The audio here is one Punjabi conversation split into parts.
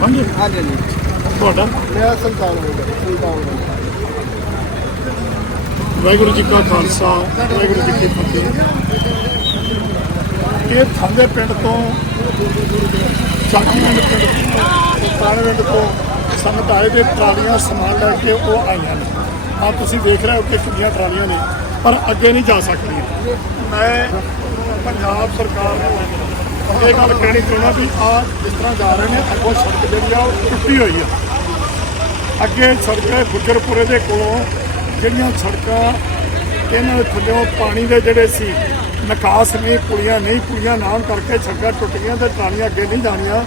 ਹਾਂਜੀ। ਹਾਂਜੀ ਹਾਂਜੀ। ਤੁਹਾਡਾ? ਸੁਲਤਾਨ ਵਾਹਿਗੁਰੂ ਜੀ ਕਾ ਖਾਲਸਾ ਵਾਹਿਗੁਰੂ ਜੀ ਕੀ ਫਤਿਹ। ਇਹ ਥਾਂਦੇ ਪਿੰਡ ਤੋਂ ਚਾਕੀਮੰਡ ਪਿੰਡ ਤੋਂ ਪਾਣਵਿੰਡ ਤੋਂ ਸੰਗਤ ਆਏ ਦੇ ਟਰਾਲੀਆਂ ਸਮਾਨ ਲੈ ਕੇ ਉਹ ਆਈਆਂ ਨੇ। ਆ ਤੁਸੀਂ ਦੇਖ ਰਹੇ ਹੋ ਕਿ ਕਿੰਨੀਆਂ ਟਰਾਲੀਆਂ ਨੇ ਪਰ ਅੱਗੇ ਨਹੀਂ ਜਾ ਸਕਦੀਆਂ। ਮੈਂ ਪੰਜਾਬ ਸਰਕਾਰ ਨੂੰ ਇਹ ਗੱਲ ਕਹਿਣੀ ਚਾਹੁੰਦਾ ਵੀ ਆ ਜਿਸ ਤਰ੍ਹਾਂ ਜਾ ਰਹੇ ਨੇ, ਅੱਗੋਂ ਸੜਕ ਜਿਹੜੀ ਆ, ਉਹ ਟੁੱਟੀ ਹੋਈ ਆ। ਅੱਗੇ ਸੜਕ ਹੈ ਗੁੱਜਰਪੁਰੇ ਦੇ ਕੋਲੋਂ ਜਿਹੜੀਆਂ ਸੜਕਾਂ, ਇਹਨਾਂ ਦੇ ਥੱਲੇੋਂ ਪਾਣੀ ਦੇ ਜਿਹੜੇ ਸੀ, ਨਿਕਾਸ ਨਹੀਂ, ਪੁਲੀਆਂ ਨਹੀਂ, ਪੁਲੀਆਂ ਨਾਮ ਕਰਕੇ ਸੜਕਾਂ ਟੁੱਟ ਗਈਆਂ ਤੇ ਟਰਾਲੀਆਂ ਅੱਗੇ ਨਹੀਂ ਜਾਣੀਆਂ।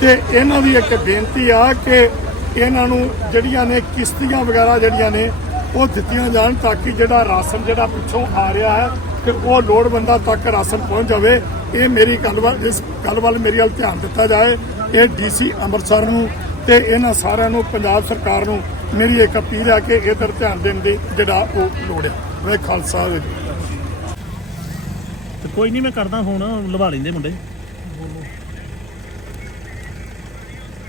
ਤੇ ਇਹਨਾਂ ਦੀ ਇੱਕ ਬੇਨਤੀ ਆ ਕਿ ਇਹਨਾਂ ਨੂੰ ਜਿਹੜੀਆਂ ਨੇ ਕਿਸ਼ਤੀਆਂ ਵਗੈਰਾ ਜਿਹੜੀਆਂ ਨੇ, ਉਹ ਦਿੱਤੀਆਂ ਜਾਣ ਤਾਂ ਕਿ ਜਿਹੜਾ ਰਾਸ਼ਨ ਜਿਹੜਾ ਪਿੱਛੋਂ ਆ ਰਿਹਾ ਹੈ ਕਿ ਉਹ ਲੋੜਵੰਦਾਂ ਤੱਕ ਰਾਸ਼ਨ ਪਹੁੰਚ ਜਾਵੇ। ਇਹ ਮੇਰੀ ਗੱਲ ਵੱਲ ਇਸ ਗੱਲ ਵੱਲ ਮੇਰੀ ਵੱਲ ਧਿਆਨ ਦਿੱਤਾ ਜਾਏ। ਇਹ ਡੀਸੀ ਅੰਮ੍ਰਿਤਸਰ ਨੂੰ ਤੇ ਇਹਨਾਂ ਸਾਰਿਆਂ ਨੂੰ ਪੰਜਾਬ ਸਰਕਾਰ ਨੂੰ ਮੇਰੀ ਇੱਕ ਅਪੀਲ ਹੈ ਕਿ ਇਧਰ ਧਿਆਨ ਦੇਣ ਦੀ ਜਿਹੜਾ ਉਹ ਲੋੜ ਹੈ। ਵੇ ਖਾਲਸਾ ਦੇ ਤੇ ਕੋਈ ਨਹੀਂ ਮੈਂ ਕਰਦਾ ਫੋਨ ਲਵਾ ਲੈਂਦੇ ਮੁੰਡੇ।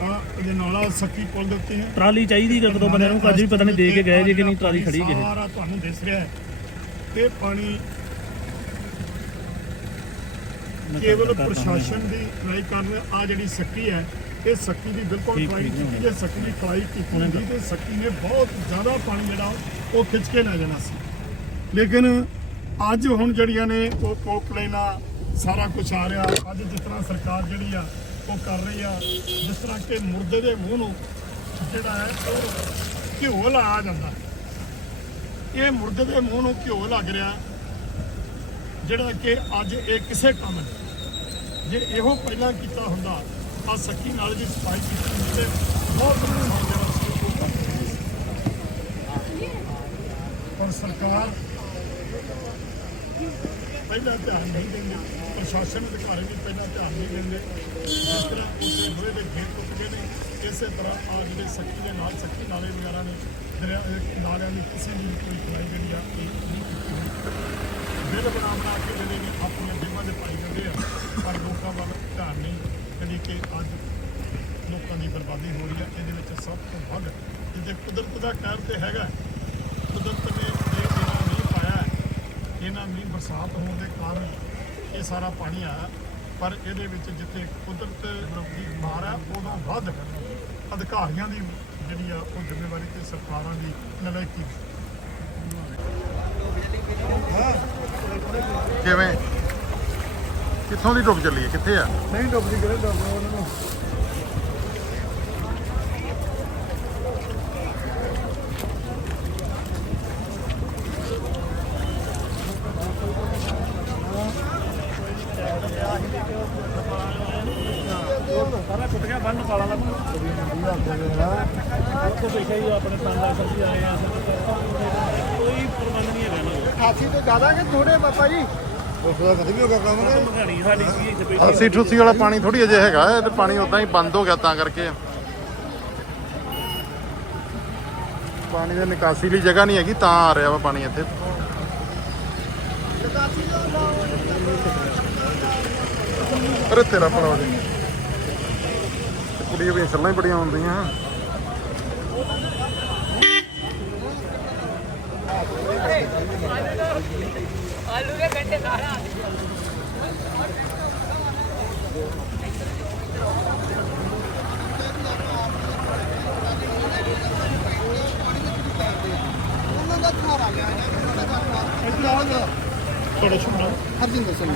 ਆ ਇਹਦੇ ਨਾਲ ਸੱਕੀ ਪੁੱਲ ਦੇ ਉੱਤੇ ਹੈ। ਟਰਾਲੀ ਚਾਹੀਦੀ ਇੱਕ ਦੋ ਬੰਦਿਆਂ ਨੂੰ ਵੀ ਪਤਾ ਨਹੀਂ ਦੇ ਕੇ ਗਏ ਜੇ ਕਿ ਨਹੀਂ ਟਰਾਲੀ ਖੜੀ ਕਿਸੇ ਸਾਰਾ ਤੁਹਾਨੂੰ ਦਿਸ ਰਿਹਾ ਹੈ। ਇਹ ਪਾਣੀ ਕੇਵਲ ਪ੍ਰਸ਼ਾਸਨ ਦੀ ਨਹੀਂ ਕਰਨ ਆ ਜਿਹੜੀ ਸੱਕੀ ਹੈ ਇਹ ਸੱਕੀ ਦੀ ਬਿਲਕੁਲ ਠੀਕ, ਕੀਤੀ ਜੇ ਸੱਕੀ ਦੀ ਖਲਾਈ ਕੀਤੀ ਹੁੰਦੀ ਤੇ ਸੱਕੀ ਨੇ ਬਹੁਤ ਜ਼ਿਆਦਾ ਪਾਣੀ ਜਿਹੜਾ ਉਹ ਖਿੱਚ ਕੇ ਲੈ ਜਾਣਾ ਸੀ। ਲੇਕਿਨ ਅੱਜ ਹੁਣ ਜਿਹੜੀਆਂ ਨੇ ਉਹ ਪੋਪਲੇਨਾ ਸਾਰਾ ਕੁਝ ਆ ਰਿਹਾ। ਅੱਜ ਜਿਸ ਤਰ੍ਹਾਂ ਸਰਕਾਰ ਜਿਹੜੀ ਆ ਉਹ ਕਰ ਰਹੀ ਆ ਜਿਸ ਤਰ੍ਹਾਂ ਕਿ ਮੁਰਦੇ ਦੇ ਮੂੰਹ ਨੂੰ ਜਿਹੜਾ ਹੈ ਉਹ ਘਿਓ ਲਾਇਆ ਜਾਂਦਾ। ਇਹ ਮੁਰਦੇ ਦੇ ਮੂੰਹ ਨੂੰ ਘਿਓ ਲੱਗ ਰਿਹਾ ਜਿਹੜਾ ਕਿ ਅੱਜ ਇਹ ਕਿਸੇ ਕੰਮ ਨਹੀਂ। ਜੇ ਇਹੋ ਪਹਿਲਾਂ ਕੀਤਾ ਹੁੰਦਾ ਆ ਸੱਕੀ ਨਾਲ ਦੀ ਸਫ਼ਾਈ ਕੀਤੀ ਹੁੰਦੀ ਤੇ ਬਹੁਤ ਨੁਕਸਾਨ ਜਿਹੜਾ ਪਰ ਸਰਕਾਰ ਪਹਿਲਾਂ ਧਿਆਨ ਨਹੀਂ ਦਿੰਦੀ, ਪ੍ਰਸ਼ਾਸਨ ਅਧਿਕਾਰੀ ਵੀ ਪਹਿਲਾਂ ਧਿਆਨ ਨਹੀਂ ਦਿੰਦੇ। ਜਿਸ ਤਰ੍ਹਾਂ ਉਸੇ ਹੋਏ ਦੇ ਖੇਤ ਟੁੱਟ ਗਏ ਨੇ, ਇਸੇ ਤਰ੍ਹਾਂ ਆ ਜਿਹੜੇ ਸੱਕੀ ਦੇ ਨਾਲ ਸੱਕੀ ਨਾਲੇ ਵਗੈਰਾ ਨੇ, ਦਰਿਆ ਨਾਲਿਆਂ ਦੀ ਕਿਸੇ ਦੀ ਵੀ ਕੋਈ ਖੁਦਾਈ ਜਿਹੜੀ ਆ ਇਹ ਨਹੀਂ ਕੀਤੀ ਹੋਈ। ਬਿੱਲ ਬਣਾ ਬਣਾ ਕੇ ਜਿਹੜੇ ਨੇ ਆਪਣੀਆਂ ਜੇਬਾਂ 'ਚ ਪਾਈ ਜਾਂਦੇ ਆ ਪਰ ਲੋਕਾਂ ਵੱਲ ਧਿਆਨ ਨਹੀਂ, ਕਦੀ ਕਿ ਅੱਜ ਲੋਕਾਂ ਦੀ ਬਰਬਾਦੀ ਹੋ ਰਹੀ ਹੈ, ਇਹਦੇ ਵਿੱਚ ਸਭ ਤੋਂ ਵੱਧ ਜਿੱਥੇ ਕੁਦਰਤ ਦਾ ਕਹਿਰ ਤੇ ਹੈਗਾ ਕੁਦਰਤ ਨੇ ਜੇ ਇਹਨਾਂ ਨਹੀਂ ਪਾਇਆ ਇਹਨਾਂ ਮੀਂਹ ਬਰਸਾਤ ਹੋਣ ਦੇ ਕਾਰਨ ਇਹ ਸਾਰਾ ਪਾਣੀ ਆਇਆ, ਪਰ ਇਹਦੇ ਵਿੱਚ ਜਿੱਥੇ ਕੁਦਰਤ ਦੀ ਮਾਰ ਹੈ, ਉਦੋਂ ਵੱਧ ਅਧਿਕਾਰੀਆਂ ਦੀ ਜਿਹੜੀ ਆ, ਉਹ ਜ਼ਿੰਮੇਵਾਰੀ ਤੇ ਸਰਕਾਰਾਂ ਦੀ ਨਲਾਇਕੀ ਕਿਵੇਂ? ਕਿੱਥੋਂ ਦੀ ਡੁੱਬ ਚੱਲੀ ਹੈ? ਕਿੱਥੇ ਆ? ਨਹੀਂ ਡੁੱਬਦੀ ਕਿਹੜੇ ਡੁੱਬ ਉਹਨਾਂ ਨੂੰ? ਸਾਰਾ ਟੁੱਟ ਗਿਆ ਬੰਨ ਪਾਲਾ ਦਾ ਉੱਥੇ ਬੈਠੇ ਹੀ ਆਪਣੇ ਤੰਦਾ ਸਰਦੀ ਆਏ ਆ। ਕੋਈ ਪ੍ਰਬੰਧ ਨਹੀਂ ਹੈਗਾ ਨਾ 88 ਤੋਂ ਜ਼ਿਆਦਾ ਕਿ ਥੋੜੇ ਬਾਬਾ ਜੀ? ਉਸ ਦਾ ਕਦੇ ਵੀ ਹੋ ਗਿਆ ਕੰਮ ਮਹਾਣੀ ਸਾਡੀ ਸੀ ਇੱਥੇ ਬੈਠੀ ਅਲਸੀ ਠੁੱਸੀ ਵਾਲਾ ਪਾਣੀ ਥੋੜੀ ਅਜੇ ਹੈਗਾ, ਇਹ ਤੇ ਪਾਣੀ ਉਦਾਂ ਹੀ ਬੰਦ ਹੋ ਗਿਆ ਤਾਂ ਕਰਕੇ। ਪਾਣੀ ਦੀ ਨਿਕਾਸੀ ਲਈ ਜਗ੍ਹਾ ਨਹੀਂ ਹੈਗੀ, ਤਾਂ ਆ ਰਿਹਾ ਵਾ ਪਾਣੀ ਇੱਥੇ। ਅਰੇ ਤੇਰਾ ਭਲਾ ਜੀ। ਕੁੜੀਆਂ ਵੀ ਛੱਲਾਂ ਹੀ ਬੜੀਆਂ ਹੁੰਦੀਆਂ। ਤੁਹਾਡਾ ਸ਼ੁਭ ਨਾਮ ਹਰਜਿੰਦਰ ਸਿੰਘ।